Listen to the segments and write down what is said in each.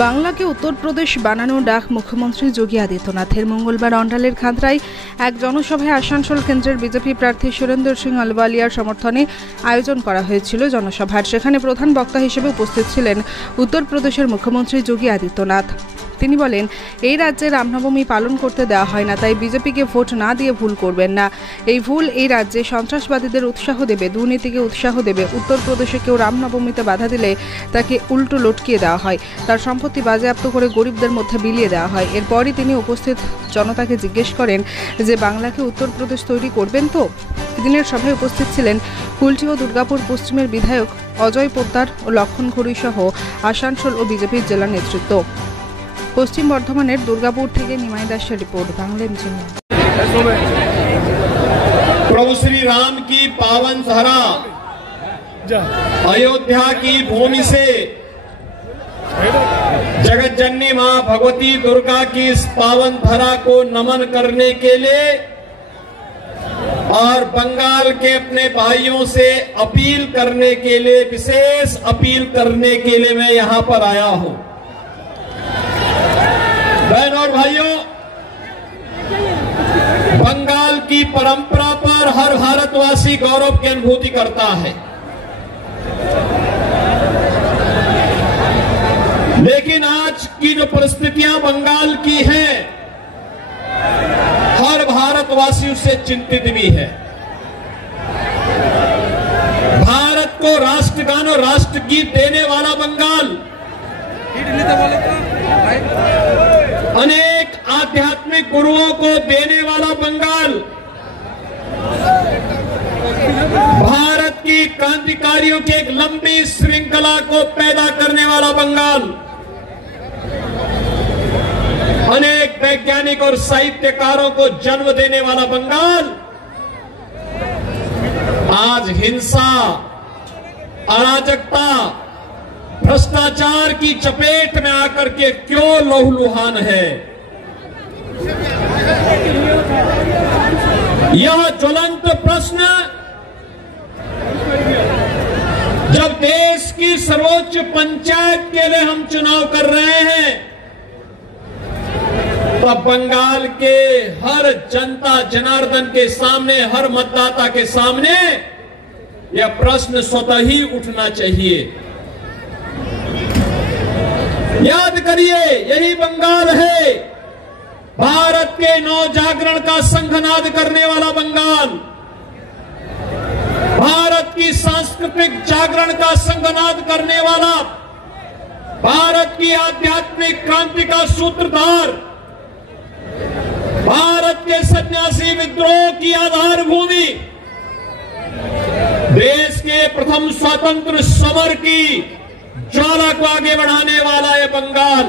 বাংলাকে উত্তরপ্রদেশ বানানোর ডাক মুখ্যমন্ত্রী যোগী আদিত্যনাথের। মঙ্গলবার অন্ডালের খাঁতরায় এক জনসভায় আসানসোল কেন্দ্রের বিজেপি প্রার্থী সুরেন্দর সিং আলওয়ালিয়ার সমর্থনে আয়োজন করা হয়েছিল জনসভার। সেখানে প্রধান বক্তা হিসেবে উপস্থিত ছিলেন উত্তরপ্রদেশের মুখ্যমন্ত্রী যোগী আদিত্যনাথ। তিনি বলেন, এই রাজ্যে রামনবমী পালন করতে দেওয়া হয় না, তাই বিজেপিকে ভোট না দিয়ে ভুল করবেন না। এই ভুল এই রাজ্যে সন্ত্রাসবাদীদের উৎসাহ দেবে, দুর্নীতিকে উৎসাহ দেবে। উত্তরপ্রদেশে কেউ রামনবমীতে বাধা দিলে তাকে উল্টো লটকিয়ে দেওয়া হয়, তার সম্পত্তি বাজেয়াপ্ত করে গরিবদের মধ্যে বিলিয়ে দেওয়া হয়। এরপরই তিনি উপস্থিত জনতাকে জিজ্ঞেস করেন যে বাংলাকে উত্তরপ্রদেশ তৈরি করবেন তো। এদিনের সভায় উপস্থিত ছিলেন কুলটি ও দুর্গাপুর পশ্চিমের বিধায়ক অজয় পোদ্দার ও লক্ষণ ঘড়ি সহ আসানসোল ও বিজেপির জেলা নেতৃত্ব। পশ্চিম বর্ধমানের দুর্গাপুর থেকে নিমাই দাসের রিপোর্ট, বাংলা এমজিএন। प्रभु श्री राम की पावन धरा अयोध्या की भूमि से जगत जननी मां भगवती दुर्गा की इस पावन धरा को नमन करने के लिए और बंगाल के अपने भाइयों से अपील करने के लिए, विशेष अपील करने के लिए मैं यहां पर आया हूं। बहन और भाइयों, बंगाल की परंपरा पर हर भारतवासी गौरव की अनुभूति करता है, लेकिन आज की जो परिस्थितियां बंगाल की हैं, हर भारतवासी उससे चिंतित भी है। भारत को राष्ट्रगान और राष्ट्रगीत देने वाला बंगाल, अनेक आध्यात्मिक गुरुओं को देने वाला बंगाल, भारत की क्रांतिकारियों की एक लंबी श्रृंखला को पैदा करने वाला बंगाल, अनेक वैज्ञानिक और साहित्यकारों को जन्म देने वाला बंगाल आज हिंसा, अराजकता, भ्रष्टाचार की चपेट में आकर के क्यों लहूलुहान है। यह ज्वलंत प्रश्न जब देश की सर्वोच्च पंचायत के लिए हम चुनाव कर रहे हैं, तब बंगाल के हर जनता जनार्दन के सामने, हर मतदाता के सामने यह प्रश्न स्वतः ही उठना चाहिए। याद करिए, यही बंगाल है भारत के नव जागरण का शंखनाद करने वाला बंगाल, भारत की सांस्कृतिक जागरण का शंखनाद करने वाला, भारत की आध्यात्मिक क्रांति का सूत्रधार, भारत के सन्यासी विद्रोह की आधार भूमि, देश के प्रथम स्वतंत्र समर की ज्वाला को आगे बढ़ाने वाला है बंगाल,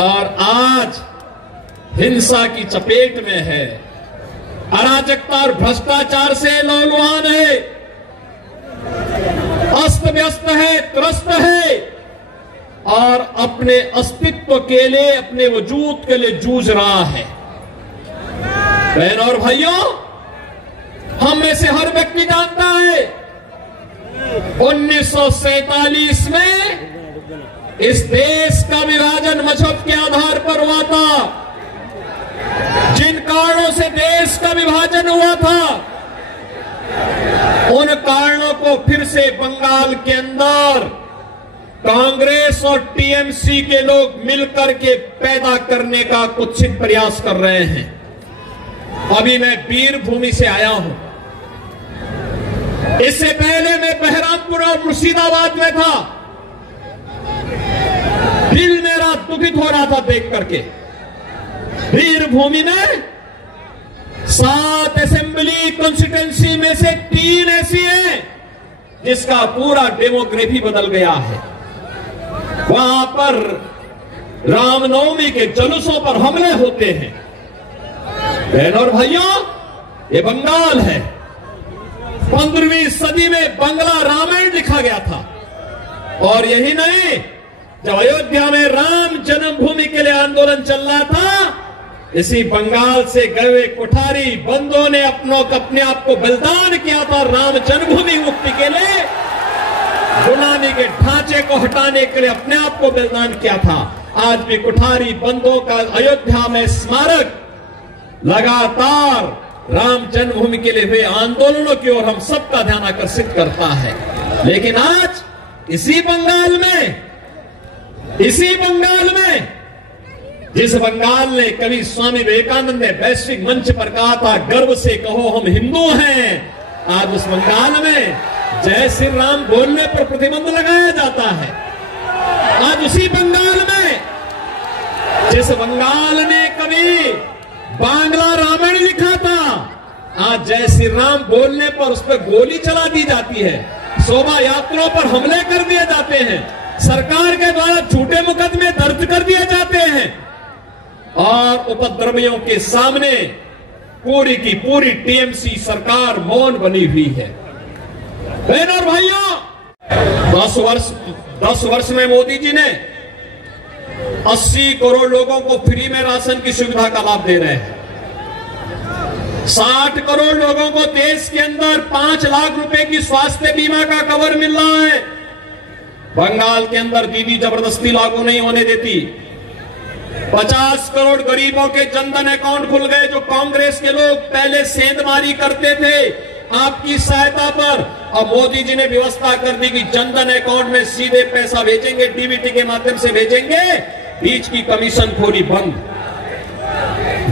और आज हिंसा की चपेट में है, अराजकता और भ्रष्टाचार से लहूलुहान है, अस्त व्यस्त है, त्रस्त है, और अपने अस्तित्व के लिए, अपने वजूद के लिए जूझ रहा है। बहन और भाइयों, हम में से हर व्यक्ति जानता है 1947 में इस देश का विभाजन मजहब के आधार पर हुआ था। जिन कारणों से देश का विभाजन हुआ था, उन कारणों को फिर से बंगाल के अंदर कांग्रेस और टीएमसी के लोग मिलकर के पैदा करने का कुत्सित प्रयास कर रहे हैं। अभी मैं वीरभूमि से आया हूं, इससे पहले मैं बहरामपुर और मुर्शिदाबाद में था। दिल मेरा दुखित हो रहा था देख करके। वीरभूमि में 7 असेंबली कॉन्स्टिट्यूएंसी में से 3 ऐसी हैं जिसका पूरा डेमोग्राफी बदल गया है। वहां पर रामनवमी के जुलूसों पर हमले होते हैं। बहनों और भाइयों, ये बंगाल है। 15वीं सदी में बंगला रामायण लिखा गया था, और यही नहीं, जब अयोध्या में राम जन्मभूमि के लिए आंदोलन चल रहा था, इसी बंगाल से गए हुए कुठारी बंदों ने अपने आप को बलिदान किया था राम जन्मभूमि मुक्ति के लिए। गुलामी के ढांचे को हटाने के लिए अपने आप को बलिदान किया था। आज भी कुठारी बंदों का अयोध्या में स्मारक लगातार राम जन्मभूमि के लिए हुए आंदोलनों की ओर हम सबका ध्यान आकर्षित करता है। लेकिन आज इसी बंगाल में जिस बंगाल ने कवि स्वामी विवेकानंद ने वैश्विक मंच पर कहा था, गर्व से कहो हम हिंदू हैं, आज उस बंगाल में जय श्री राम बोलने पर प्रतिबंध लगाया जाता है। आज उसी बंगाल में जिस बंगाल ने कभी बांग्ला रामायण लिखा था, आज जय श्री राम बोलने पर उस पर गोली चला दी जाती है, शोभा यात्राओं पर हमले कर दिए जाते हैं, सरकार के द्वारा झूठे मुकदमे दर्ज कर दिए जाते हैं और उपद्रवियों के सामने पूरी की पूरी टीएमसी सरकार मौन बनी हुई है। बहनों और भाइयों, 10 वर्ष में मोदी जी ने 80 करोड़ लोगों को फ्री में राशन की सुविधा का लाभ दे रहे हैं। 60 करोड़ लोगों को देश के अंदर 5 लाख रुपए की स्वास्थ्य बीमा का कवर मिल रहा है। बंगाल के अंदर दीदी जबरदस्ती लागू नहीं होने देती। 50 करोड़ गरीबों के जनधन अकाउंट खुल गए। जो कांग्रेस के लोग पहले सेंधमारी करते थे आपकी सहायता पर, अब मोदी जी ने व्यवस्था कर दी कि जनधन अकाउंट में सीधे पैसा भेजेंगे, डीबीटी के माध्यम से भेजेंगे, बीच की कमीशन खोरी बंद।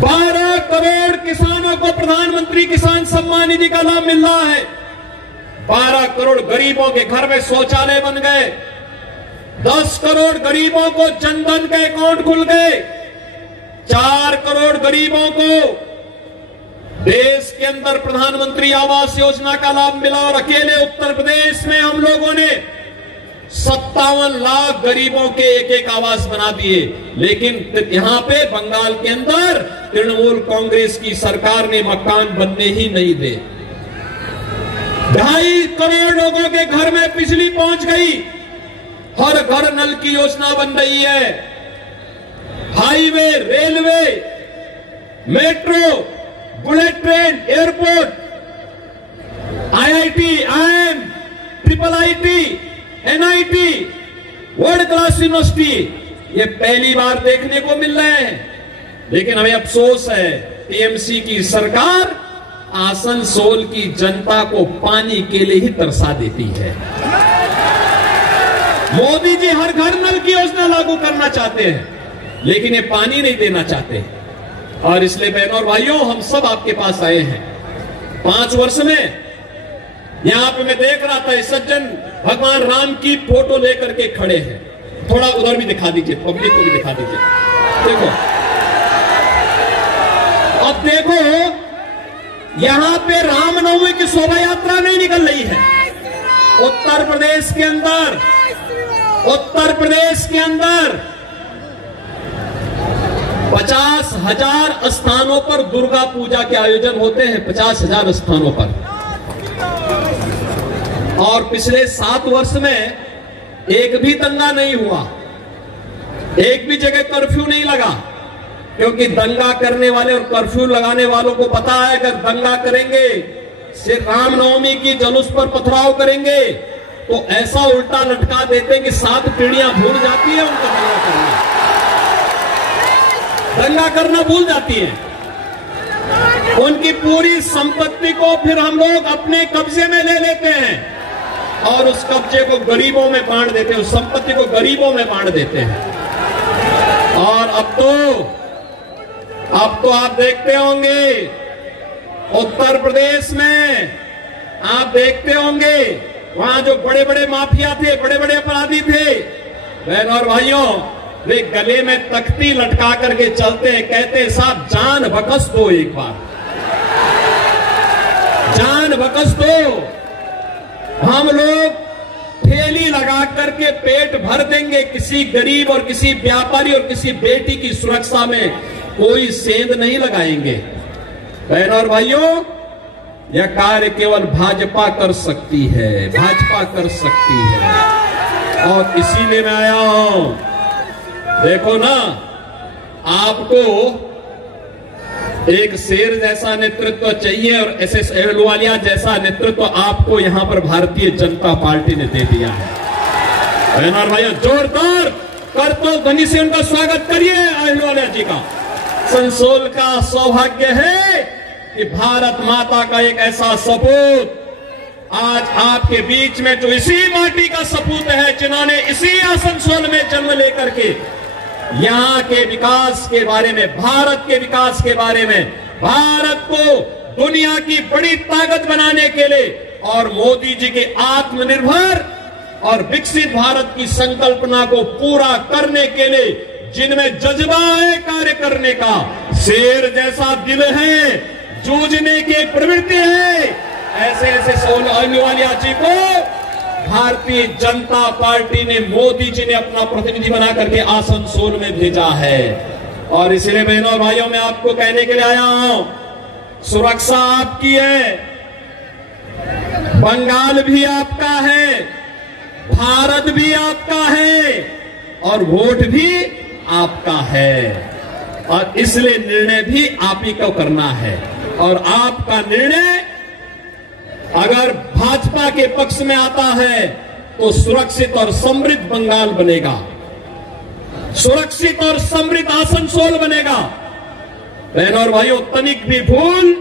12 करोड़ किसानों को प्रधानमंत्री किसान सम्मान निधि का लाभ मिल रहा है। 12 करोड़ गरीबों के घर में शौचालय बन गए। 10 करोड़ गरीबों को जनधन के अकाउंट खुल गए। 4 करोड़ गरीबों को देश के अंदर प्रधानमंत्री आवास योजना का लाभ मिला और अकेले उत्तर प्रदेश में हम लोगों ने 57 लाख गरीबों के एक आवास बना दिए। लेकिन यहां पे बंगाल के अंदर तृणमूल कांग्रेस की सरकार ने मकान बनने ही नहीं दे। 2.5 करोड़ लोगों के घर में बिजली पहुंच गई। हर घर नल की योजना बन रही है। Highway, railway, metro, bullet train, airport, IIT, IIM, IIIT, NIT, world class university, ये पहली बार देखने को मिल रहे हैं। लेकिन हमें अफसोस है, टीएमसी की सरकार आसनसोल की जनता को पानी के लिए ही तरसा देती है। मोदी जी हर घर नल की योजना लागू करना चाहते हैं, लेकिन ये पानी नहीं देना चाहते। और इसलिए बहनों और भाइयों, हम सब आपके पास आए हैं। 5 वर्ष में यहां पे मैं देख रहा था, सज्जन भगवान राम की फोटो लेकर के खड़े हैं। थोड़ा उधर भी दिखा दीजिए, पब्लिक को भी दिखा दीजिए। देखो, अब देखो, यहां पे रामनवमी की शोभा यात्रा नहीं निकल रही है। उत्तर प्रदेश के अंदर 50,000 स्थानों पर दुर्गा पूजा के आयोजन होते हैं। 50,000 स्थानों पर। और पिछले 7 वर्ष में एक भी दंगा नहीं हुआ, एक भी जगह कर्फ्यू नहीं लगा, क्योंकि दंगा करने वाले और कर्फ्यू लगाने वालों को पता है, अगर दंगा करेंगे, सिर्फ रामनवमी की जुलूस पर पथराव करेंगे, तो ऐसा उल्टा लटका देते कि 7 पीढ़ियां भूल जाती है उनका दंगा करना भूल जाती है। उनकी पूरी संपत्ति को फिर हम लोग अपने कब्जे में ले लेते हैं और उस कब्जे को गरीबों में बांट देते हैं, उस संपत्ति को गरीबों में बांट देते हैं। और अब तो आप देखते होंगे उत्तर प्रदेश में, आप देखते होंगे वहां जो बड़े बड़े माफिया थे, बड़े बड़े अपराधी थे, बहनों और भाइयों, वे गले में तख्ती लटका करके चलते हैं, कहते हैं साहब जान बख्श दो, एक बार जान बख्श दो, हम लोग ठेली लगा करके पेट भर देंगे। किसी गरीब और किसी व्यापारी और किसी बेटी की सुरक्षा में कोई सेंध नहीं लगाएंगे। बहनों और भाइयों, यह कार्य केवल भाजपा कर सकती है, भाजपा कर सकती है। और इसीलिए मैं आया हूं। देखो ना, आपको एक शेर जैसा नेतृत्व चाहिए और एसएस अहलुवालिया जैसा नेतृत्व आपको यहां पर भारतीय जनता पार्टी ने दे दिया है। बहनों और भाइयों, जोरदार करतल ध्वनि से उनका स्वागत करिए अहलुवालिया जी का। संसोल का सौभाग्य है कि भारत माता का एक ऐसा सपूत आज आपके बीच में, जो इसी माटी का सपूत है, जिन्होंने इसी आसनसोल में जन्म लेकर के यहां के विकास के बारे में, भारत के विकास के बारे में, भारत को दुनिया की बड़ी ताकत बनाने के लिए और मोदी जी के आत्मनिर्भर और विकसित भारत की संकल्पना को पूरा करने के लिए जिनमें जज्बा है कार्य करने का, शेर जैसा दिल है, जूझने की प्रवृत्ति है, ऐसे ऐसे अहलुवालिया जी को भारतीय जनता पार्टी ने, मोदी जी ने अपना प्रतिनिधि बना करके आसनसोल में भेजा है। और इसलिए बहनों और भाइयों, मैं आपको कहने के लिए आया हूं, सुरक्षा आपकी है, बंगाल भी आपका है, भारत भी आपका है और वोट भी आपका है। और इसलिए निर्णय भी आप ही को करना है। और आपका निर्णय अगर भाजपा के पक्ष में आता है तो सुरक्षित और समृद्ध बंगाल बनेगा, सुरक्षित और समृद्ध आसनसोल बनेगा। बहनों और भाइयों, तनिक भी भूल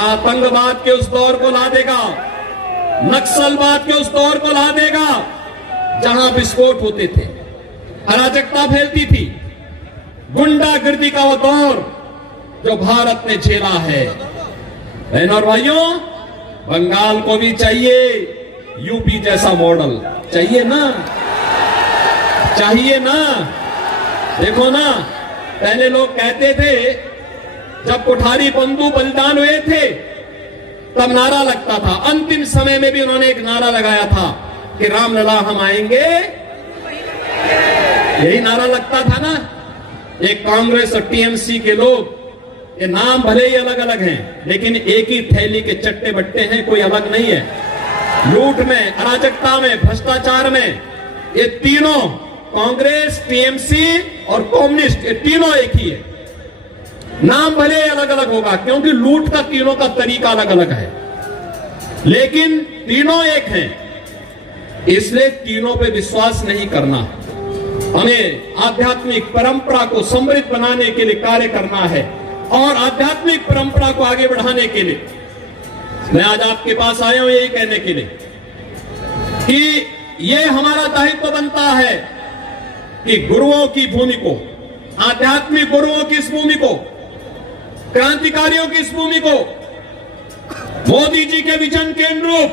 आतंकवाद के उस दौर को ला देगा, नक्सलवाद के उस दौर को ला देगा जहां विस्फोट होते थे, अराजकता फैलती थी, गुंडागर्दी का वो दौर जो भारत ने झेला है। बहनों और भाइयों, बंगाल को भी चाहिए यूपी जैसा मॉडल, चाहिए ना, चाहिए ना। देखो ना, पहले लोग कहते थे, जब कोठारी बंधु बलिदान हुए थे तब नारा लगता था, अंतिम समय में भी उन्होंने एक नारा लगाया था कि रामलला हम आएंगे, यही नारा लगता था ना। एक कांग्रेस और टीएमसी के लोग, ये नाम भले ही अलग अलग हैं लेकिन एक ही थैली के चट्टे बट्टे हैं, कोई अलग नहीं है। लूट में, अराजकता में, भ्रष्टाचार में ये तीनों, कांग्रेस, टीएमसी और कम्युनिस्ट, ये तीनों एक ही है। नाम भले अलग अलग होगा क्योंकि लूट का तीनों का तरीका अलग अलग है, लेकिन तीनों एक हैं। इसलिए तीनों पे विश्वास नहीं करना, हमें आध्यात्मिक परंपरा को समृद्ध बनाने के लिए कार्य करना है और आध्यात्मिक परंपरा को आगे बढ़ाने के लिए मैं आज आपके पास आया हूं यही कहने के लिए कि ये हमारा दायित्व बनता है कि गुरुओं की भूमि को, आध्यात्मिक गुरुओं की इस भूमि को, क्रांतिकारियों की इस भूमि को मोदी जी के विजन के अनुरूप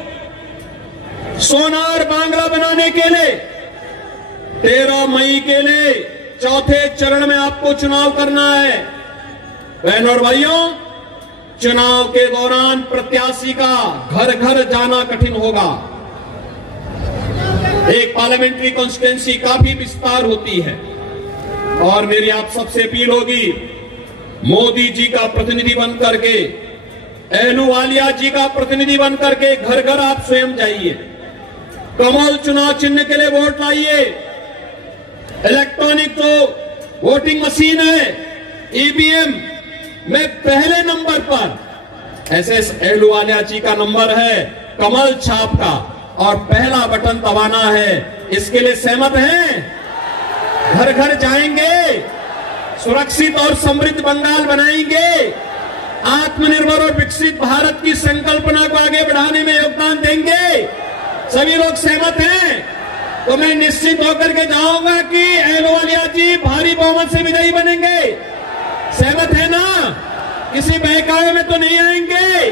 सोनार बांग्ला बनाने के लिए 13 मई के लिए चौथे चरण में आपको चुनाव करना है। बहनों और भाइयों, चुनाव के दौरान प्रत्याशी का घर घर जाना कठिन होगा। एक पार्लियामेंट्री कॉन्स्टिट्यूएंसी काफी विस्तार होती है और मेरी आप सबसे अपील होगी, मोदी जी का प्रतिनिधि बन करके, अहलुवालिया जी का प्रतिनिधि बन करके घर घर आप स्वयं जाइए, कमल चुनाव चिन्ह के लिए वोट लाइए। इलेक्ट्रॉनिक जो वोटिंग मशीन है, ईवीएम में पहले नंबर पर एसएस अहलुवालिया जी का नंबर है, कमल छाप का, और पहला बटन दबाना है। इसके लिए सहमत हैं? घर घर जाएंगे, सुरक्षित और समृद्ध बंगाल बनाएंगे, आत्मनिर्भर और विकसित भारत की संकल्पना को आगे बढ़ाने में योगदान देंगे। सभी लोग सहमत हैं? तो मैं निश्चित होकर के जाऊंगा कि अहलुवालिया जी भारी बहुमत से विजयी बनेंगे। सहमत है ना? किसी बहकावे में तो नहीं आएंगे,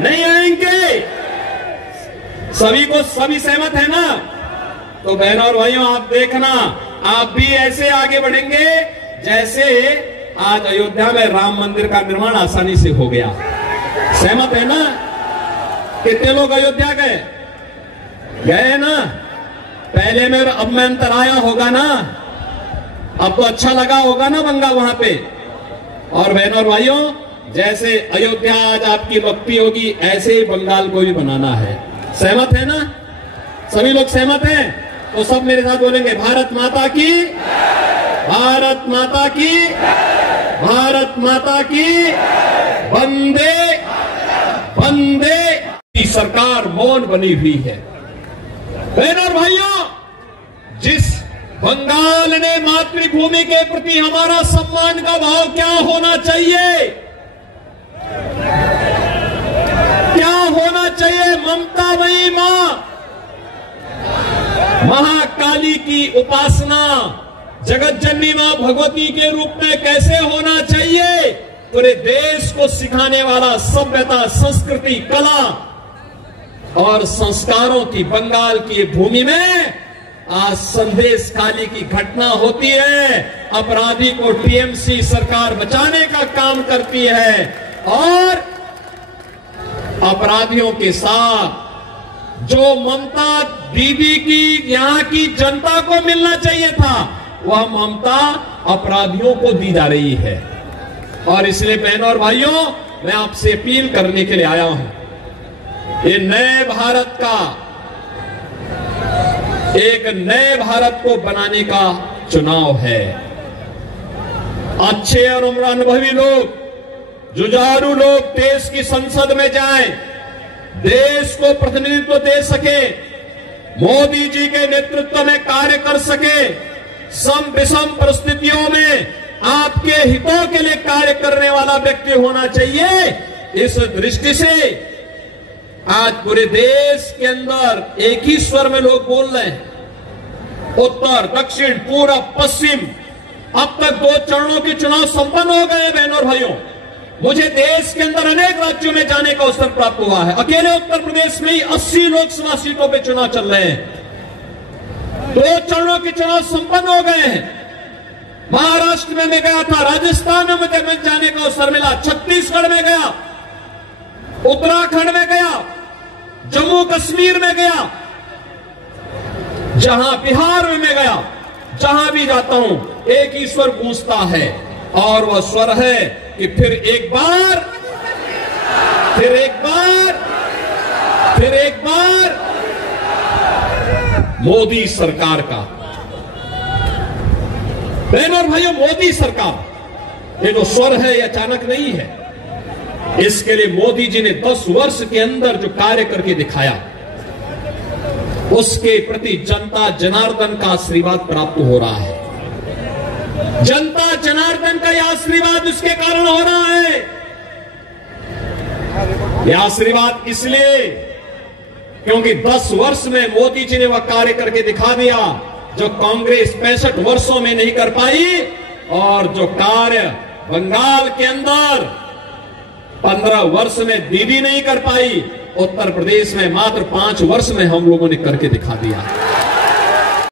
नहीं आएंगे। सभी सहमत है ना? तो बहनों और भाइयों, आप देखना, आप भी ऐसे आगे बढ़ेंगे जैसे आज अयोध्या में राम मंदिर का निर्माण आसानी से हो गया। सहमत है ना? कितने लोग अयोध्या गए ना? पहले में अब में अंतर आया होगा ना? अब तो अच्छा लगा होगा ना बंगाल वहां पे। और बहनों और भाइयों, जैसे अयोध्या आज आपकी भक्ति होगी, ऐसे ही बंगाल को भी बनाना है। सहमत है ना? सभी लोग सहमत हैं? तो सब मेरे साथ बोलेंगे, भारत माता की, भारत माता की। भारत माता की वंदे वंदे। सरकार मौन बनी हुई है। बहनों और भाइयों, जिस बंगाल ने मातृभूमि के प्रति हमारा सम्मान का भाव क्या होना चाहिए, क्या होना चाहिए? ममतामयी मां महाकाली की उपासना जगत जननी मां भगवती के रूप में कैसे होना चाहिए, पूरे देश को सिखाने वाला सभ्यता, संस्कृति, कला और संस्कारों की बंगाल की भूमि में आज संदेश काली की घटना होती है। अपराधी को टीएमसी सरकार बचाने का काम करती है और अपराधियों के साथ जो ममता दीदी की यहां की जनता को मिलना चाहिए था, वह ममता अपराधियों को दी जा रही है। और इसलिए बहनों और भाइयों, मैं आपसे अपील करने के लिए आया हूं, ये नए भारत का, एक नए भारत को बनाने का चुनाव है। अच्छे और अनुभवी लोग, जुझारू लोग देश की संसद में जाएं, देश को प्रतिनिधित्व दे सके, मोदी जी के नेतृत्व में कार्य कर सके, सम विषम परिस्थितियों में आपके हितों के लिए कार्य करने वाला व्यक्ति होना चाहिए। इस दृष्टि से आज पूरे देश के अंदर एक ही स्वर में लोग बोल रहे हैं, उत्तर, दक्षिण, पूरब, पश्चिम। अब तक 2 चरणों के चुनाव संपन्न हो गए हैं। बहनों और भाइयों, मुझे देश के अंदर अनेक राज्यों में जाने का अवसर प्राप्त हुआ है। अकेले उत्तर प्रदेश में ही 80 लोकसभा सीटों पे चुनाव चल रहे हैं। 2 चरणों के चुनाव संपन्न हो गए हैं। महाराष्ट्र में मैं गया था, राजस्थान में मुझे जाने का अवसर मिला, छत्तीसगढ़ में गया, उत्तराखंड में गया, जम्मू कश्मीर में गया, जहां बिहार में मैं गया, जहां भी जाता हूं एक ही स्वर गूंजता है, और वह स्वर है कि फिर एक बार, फिर एक बार, फिर एक बार मोदी सरकार का। बहनों और भाइयों, मोदी सरकार, ये जो स्वर है ये अचानक नहीं है। इसके लिए मोदी जी ने 10 वर्ष के अंदर जो कार्य करके दिखाया, उसके प्रति जनता जनार्दन का आशीर्वाद प्राप्त हो रहा है। जनता जनार्दन का यह आशीर्वाद उसके कारण हो रहा है। यह आशीर्वाद इसलिए क्योंकि 10 वर्ष में मोदी जी ने वह कार्य करके दिखा दिया जो कांग्रेस 65 वर्षों में नहीं कर पाई, और जो कार्य बंगाल के अंदर 15 वर्ष में दीदी नहीं कर पाई, उत्तर प्रदेश में मात्र 5 वर्ष में हम लोगों ने करके दिखा दिया।